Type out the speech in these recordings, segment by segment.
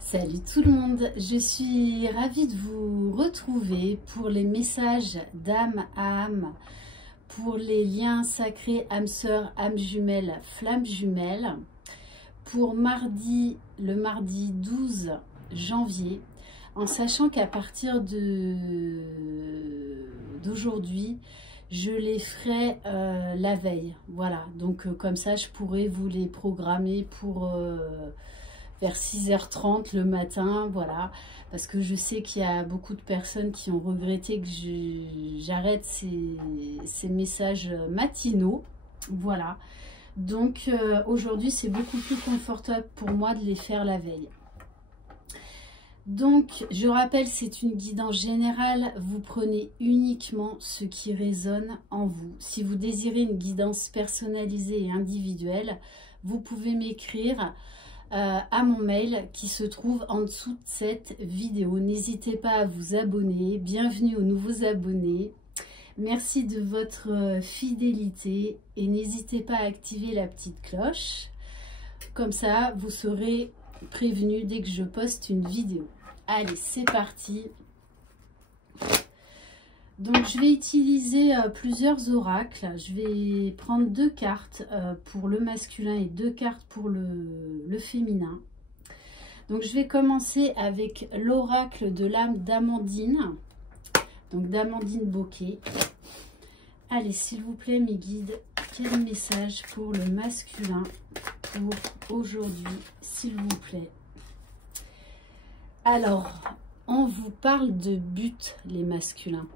Salut tout le monde, je suis ravie de vous retrouver pour les messages d'âme à âme, pour les liens sacrés âme sœur, âme jumelle, flamme jumelle, pour le mardi 12 janvier, en sachant qu'à partir d'aujourd'hui, je les ferai la veille. Voilà, donc comme ça je pourrais vous les programmer pour... vers 6h30 le matin, voilà, parce que je sais qu'il y a beaucoup de personnes qui ont regretté que j'arrête ces messages matinaux, voilà. Donc aujourd'hui, c'est beaucoup plus confortable pour moi de les faire la veille. Donc, je rappelle, c'est une guidance générale, vous prenez uniquement ce qui résonne en vous. Si vous désirez une guidance personnalisée et individuelle, vous pouvez m'écrire à mon mail qui se trouve en dessous de cette vidéo. N'hésitez pas à vous abonner. Bienvenue aux nouveaux abonnés. Merci de votre fidélité et n'hésitez pas à activer la petite cloche. Comme ça, vous serez prévenu dès que je poste une vidéo. Allez, c'est parti. Donc, je vais utiliser plusieurs oracles. Je vais prendre 2 cartes pour le masculin et 2 cartes pour le féminin. Donc, je vais commencer avec l'oracle de l'âme d'Amandine. Donc, d'Amandine Bocquet. Allez, s'il vous plaît, mes guides, quel message pour le masculin pour aujourd'hui, s'il vous plaît? Alors, on vous parle de but, les masculins.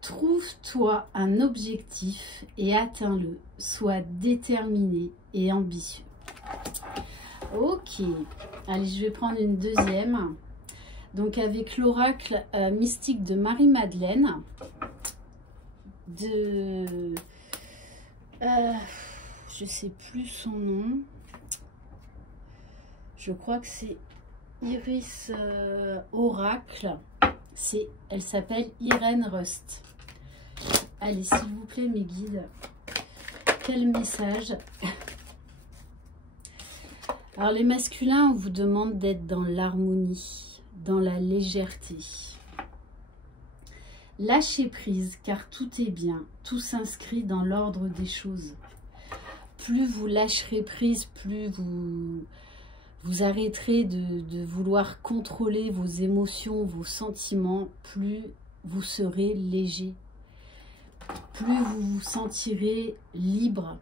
Trouve-toi un objectif et atteins-le. Sois déterminé et ambitieux. Ok. Allez, je vais prendre une deuxième. Donc, avec l'oracle mystique de Marie-Madeleine. Je sais plus son nom. Je crois que c'est Iris Oracle. Elle s'appelle Irène Rust. Allez, s'il vous plaît, mes guides, quel message? Alors, les masculins, on vous demande d'être dans l'harmonie, dans la légèreté. Lâchez prise, car tout est bien, tout s'inscrit dans l'ordre des choses. Plus vous lâcherez prise, plus vous arrêterez de vouloir contrôler vos émotions, vos sentiments, plus vous serez léger. Plus vous vous sentirez libre.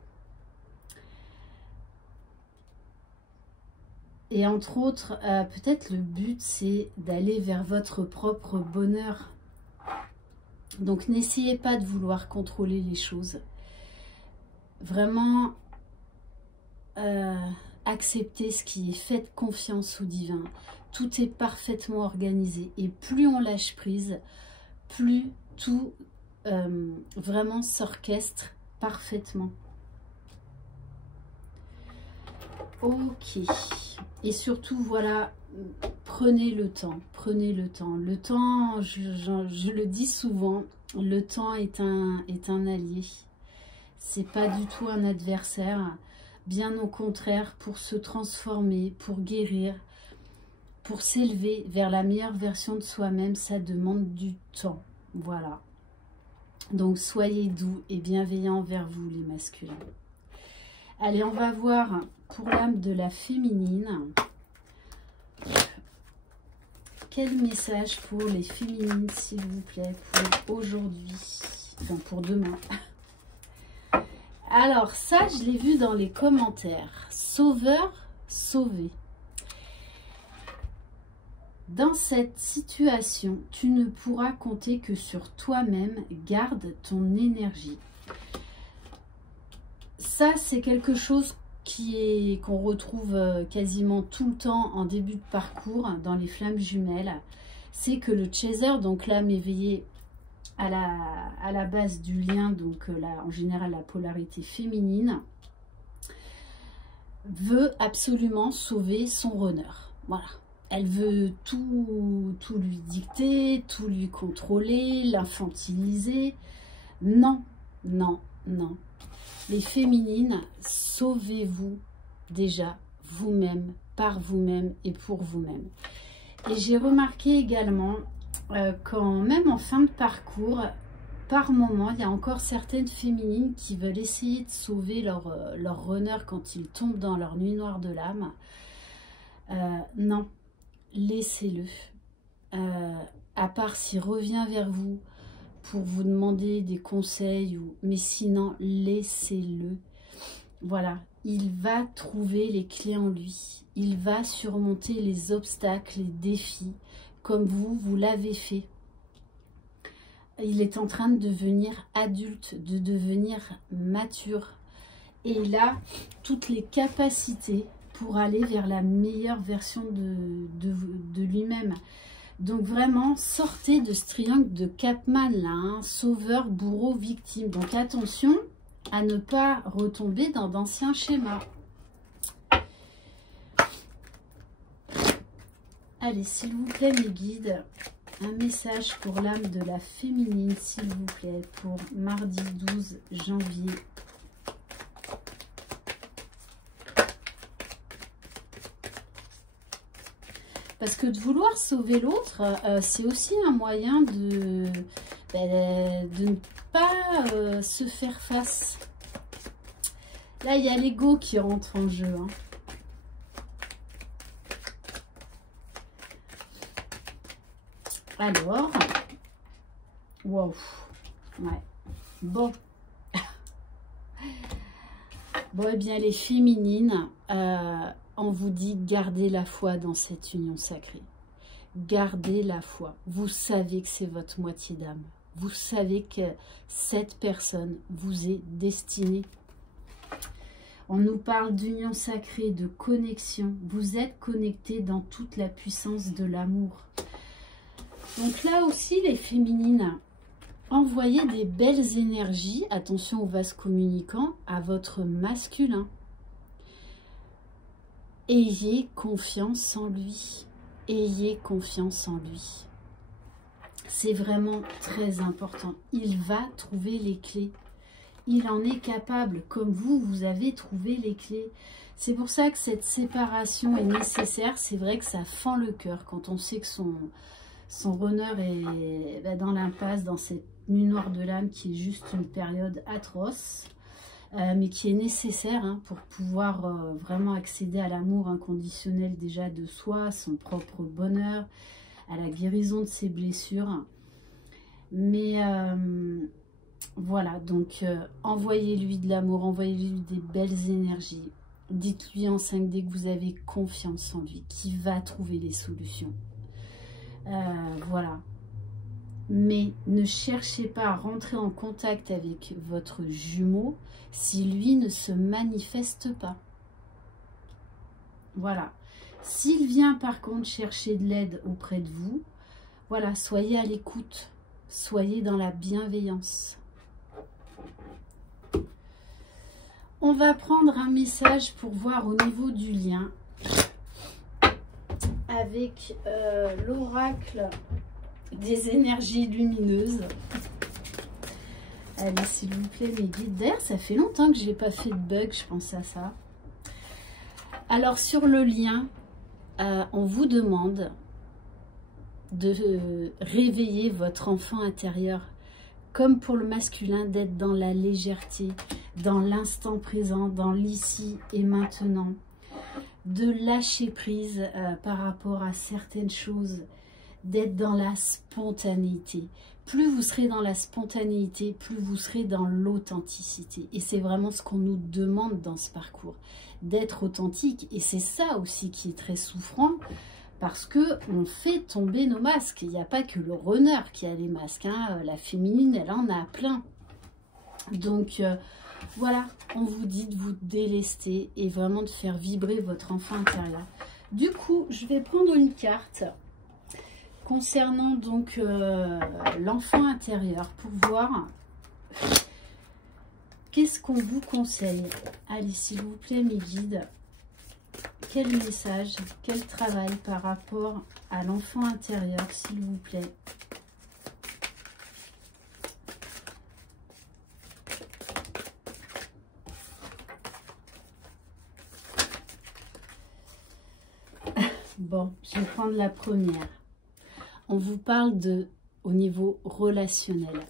Et entre autres, peut-être le but, c'est d'aller vers votre propre bonheur. Donc, n'essayez pas de vouloir contrôler les choses. Vraiment, acceptez ce qui est, faites confiance au divin. Tout est parfaitement organisé. Et plus on lâche prise, plus tout vraiment s'orchestre parfaitement. Ok. Et surtout, voilà, prenez le temps. Prenez le temps. Le temps, je le dis souvent, le temps est un allié. C'est pas du tout un adversaire. Bien au contraire, pour se transformer, pour guérir, pour s'élever vers la meilleure version de soi-même, ça demande du temps. Voilà. Donc, soyez doux et bienveillants envers vous, les masculins. Allez, on va voir pour l'âme de la féminine. Quel message pour les féminines, s'il vous plaît, pour aujourd'hui, enfin pour demain. Alors, ça, je l'ai vu dans les commentaires. Sauveur, sauvé. Dans cette situation, tu ne pourras compter que sur toi-même. Garde ton énergie. Ça, c'est quelque chose qu'on retrouve quasiment tout le temps en début de parcours dans les flammes jumelles. C'est que le chaser, donc l'âme éveillée à la base du lien, donc en général la polarité féminine, veut absolument sauver son runner. Voilà. Elle veut tout lui dicter, tout lui contrôler, l'infantiliser. Non, non, non. Les féminines, sauvez-vous déjà vous-même, par vous-même et pour vous-même. Et j'ai remarqué également quand même en fin de parcours, par moment, il y a encore certaines féminines qui veulent essayer de sauver leur runner quand ils tombent dans leur nuit noire de l'âme. Non, laissez-le. À part s'il revient vers vous pour vous demander des conseils, mais sinon, laissez-le. Voilà, il va trouver les clés en lui. Il va surmonter les obstacles, les défis, comme vous l'avez fait. Il est en train de devenir adulte, de devenir mature. Et il a toutes les capacités pour aller vers la meilleure version de lui-même. Donc vraiment, sortez de ce triangle de Capman, là, hein, sauveur, bourreau, victime. Donc attention à ne pas retomber dans d'anciens schémas. Allez, s'il vous plaît, mes guides, un message pour l'âme de la féminine, s'il vous plaît, pour mardi 12 janvier. Parce que de vouloir sauver l'autre, c'est aussi un moyen de ne pas se faire face. Là, il y a l'ego qui rentre en jeu. Hein. Alors, wow, ouais, bon. Bon, eh bien, les féminines, on vous dit gardez la foi dans cette union sacrée. Gardez la foi. Vous savez que c'est votre moitié d'âme. Vous savez que cette personne vous est destinée. On nous parle d'union sacrée, de connexion. Vous êtes connectés dans toute la puissance de l'amour. Donc là aussi, les féminines, envoyez des belles énergies, attention aux vases communicants, à votre masculin. Ayez confiance en lui. Ayez confiance en lui. C'est vraiment très important. Il va trouver les clés. Il en est capable, comme vous avez trouvé les clés. C'est pour ça que cette séparation est nécessaire. C'est vrai que ça fend le cœur quand on sait que son runner est dans l'impasse, dans cette nuit noire de l'âme qui est juste une période atroce, mais qui est nécessaire hein, pour pouvoir vraiment accéder à l'amour inconditionnel déjà de soi, son propre bonheur, à la guérison de ses blessures. Mais voilà, donc envoyez-lui de l'amour, envoyez-lui des belles énergies. Dites-lui en 5D que vous avez confiance en lui, qu'il va trouver les solutions. Voilà. Mais ne cherchez pas à rentrer en contact avec votre jumeau si lui ne se manifeste pas. Voilà. S'il vient par contre chercher de l'aide auprès de vous, voilà, soyez à l'écoute. Soyez dans la bienveillance. On va prendre un message pour voir au niveau du lien avec l'oracle des énergies lumineuses. Allez, s'il vous plaît, mes guides. D'ailleurs, ça fait longtemps que je n'ai pas fait de bug, je pense à ça. Alors, sur le lien, on vous demande de réveiller votre enfant intérieur. Comme pour le masculin, d'être dans la légèreté, dans l'instant présent, dans l'ici et maintenant. De lâcher prise par rapport à certaines choses, d'être dans la spontanéité. Plus vous serez dans la spontanéité, plus vous serez dans l'authenticité. Et c'est vraiment ce qu'on nous demande dans ce parcours, d'être authentique. Et c'est ça aussi qui est très souffrant, parce qu'on fait tomber nos masques. Il n'y a pas que le runner qui a les masques. Hein. La féminine, elle en a plein. Donc, voilà, on vous dit de vous délester et vraiment de faire vibrer votre enfant intérieur. Du coup, je vais prendre une carte concernant donc l'enfant intérieur pour voir qu'est-ce qu'on vous conseille. Allez, s'il vous plaît, mes guides, quel message, quel travail par rapport à l'enfant intérieur, s'il vous plaît. Bon, je vais prendre la première. On vous parle au niveau relationnel.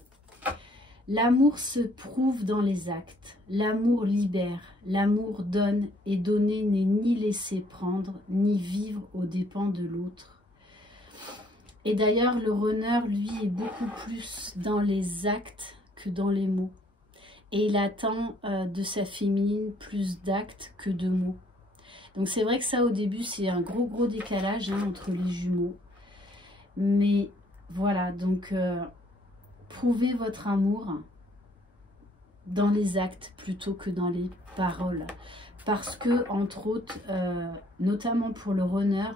L'amour se prouve dans les actes. L'amour libère. L'amour donne, et donner n'est ni laisser prendre, ni vivre aux dépens de l'autre. Et d'ailleurs, le runner, lui, est beaucoup plus dans les actes que dans les mots. Et il attend de sa féminine plus d'actes que de mots. Donc c'est vrai que ça, au début, c'est un gros décalage hein, entre les jumeaux. Mais voilà, donc prouvez votre amour dans les actes plutôt que dans les paroles. Parce que, entre autres, notamment pour le runner,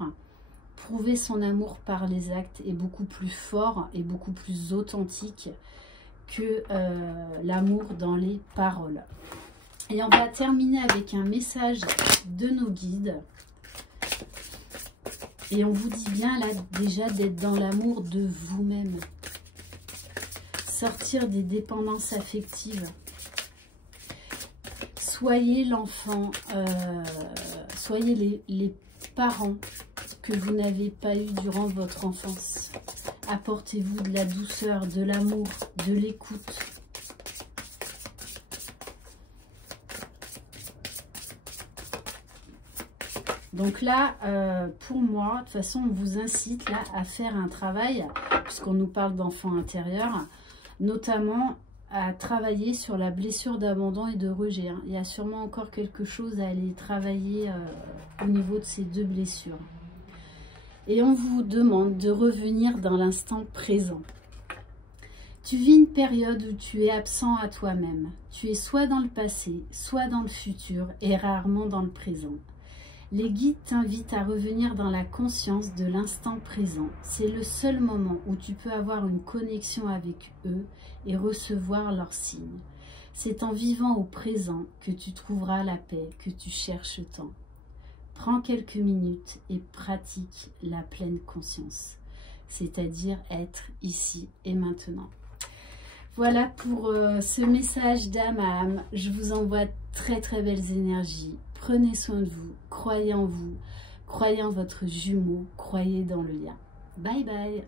prouver son amour par les actes est beaucoup plus fort et beaucoup plus authentique que l'amour dans les paroles. Et on va terminer avec un message de nos guides. Et on vous dit bien là déjà d'être dans l'amour de vous-même. Sortir des dépendances affectives. Soyez l'enfant, soyez les parents que vous n'avez pas eu durant votre enfance. Apportez-vous de la douceur, de l'amour, de l'écoute. Donc là, pour moi, de toute façon, on vous incite là à faire un travail, puisqu'on nous parle d'enfant intérieur, notamment à travailler sur la blessure d'abandon et de rejet. Hein. Il y a sûrement encore quelque chose à aller travailler au niveau de ces deux blessures. Et on vous demande de revenir dans l'instant présent. Tu vis une période où tu es absent à toi-même. Tu es soit dans le passé, soit dans le futur et rarement dans le présent. Les guides t'invitent à revenir dans la conscience de l'instant présent. C'est le seul moment où tu peux avoir une connexion avec eux et recevoir leurs signes. C'est en vivant au présent que tu trouveras la paix que tu cherches tant. Prends quelques minutes et pratique la pleine conscience, c'est-à-dire être ici et maintenant. Voilà pour ce message d'âme à âme. Je vous envoie très belles énergies. Prenez soin de vous, croyez en vous, croyez en votre jumeau, croyez dans le lien. Bye bye.